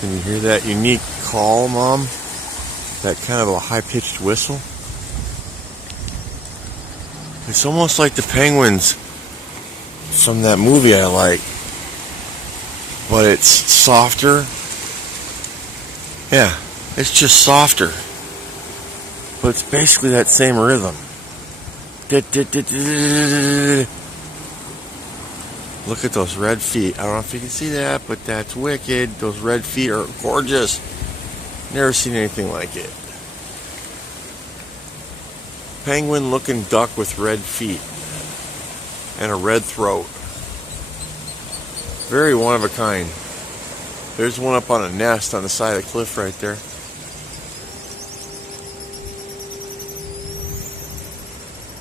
Can you hear that unique call, Mom? That kind of a high-pitched whistle? It's almost like the penguins from that movie I like, but it's softer. Yeah, it's just softer, but it's basically that same rhythm. Look at those red feet. I don't know if you can see that, but that's wicked. Those red feet are gorgeous. Never seen anything like it. Penguin looking duck with red feet and a red throat. Very one of a kind. There's one up on a nest on the side of the cliff right there.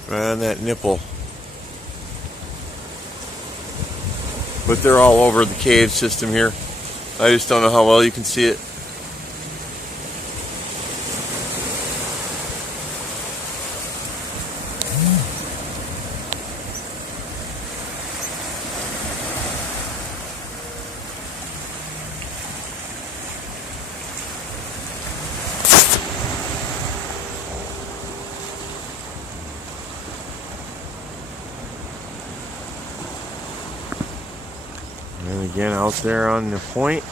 Right on that nipple. But they're all over the cave system here. I just don't know how well you can see it. And again, out there on the point.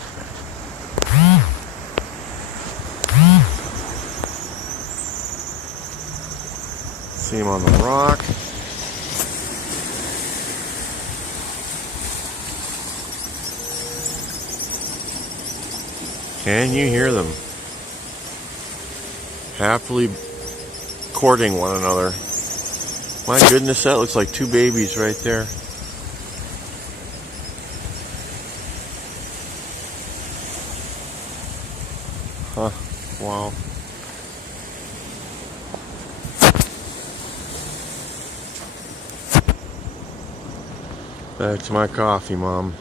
See him on the rock. Can you hear them? Happily courting one another. My goodness, that looks like two babies right there. Huh, wow. Back to my coffee, Mom.